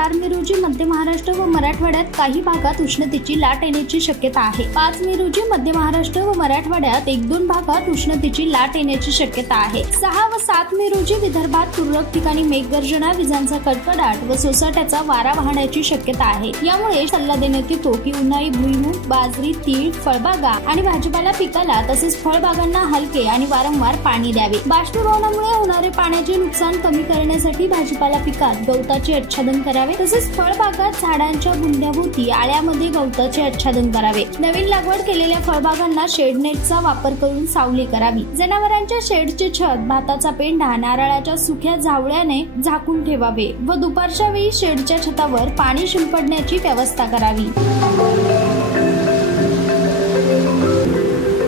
4 मे रोजी मध्य महाराष्ट्र व मराठवाड्यात काही भागात उष्णतेची लाट येण्याची शक्यता आहे। 5 मे रोजी मध्य महाराष्ट्र व मराठवाड्यात 1-2 भागात उष्णतेची लाट येण्याची शक्यता आहे। 6 व 7 मे रोजी विदर्भात तुरळक ठिकाणी मेघगर्जना, विजांचा कडकडाट व सोसाट्याचा वारा वाहण्याची शक्यता आहे। यामुळे सल्ला देण्यात येतो की उन्हाळी भुईमूग, बाजरी, तीळ, फळबागा आणि भाजीपाला पिकाला तसेच फळबागांना हलके आणि वारंवार पाणी द्यावे। बाष्पीभवनामुळे होणारे पाण्याचे नुकसान कमी करण्यासाठी भाजीपाला पिकात गवताचे आच्छादन करावे, तसेच फळबागात झाडांच्या बुंध्याभोवती आळ्यामध्ये गवताचे आच्छादन करावे। नवीन लागवड केलेल्या फळबागांना शेडनेटचा वापर करून सावली करावी। जनावरांच्या शेडचे छत, भाताचा पेंढा नारळाच्या सुक्या झावळ्याने झाकून ठेवावे व दुपारच्या वेळी शेडच्या छतावर पाणी शिंपडण्याची व्यवस्था करावी।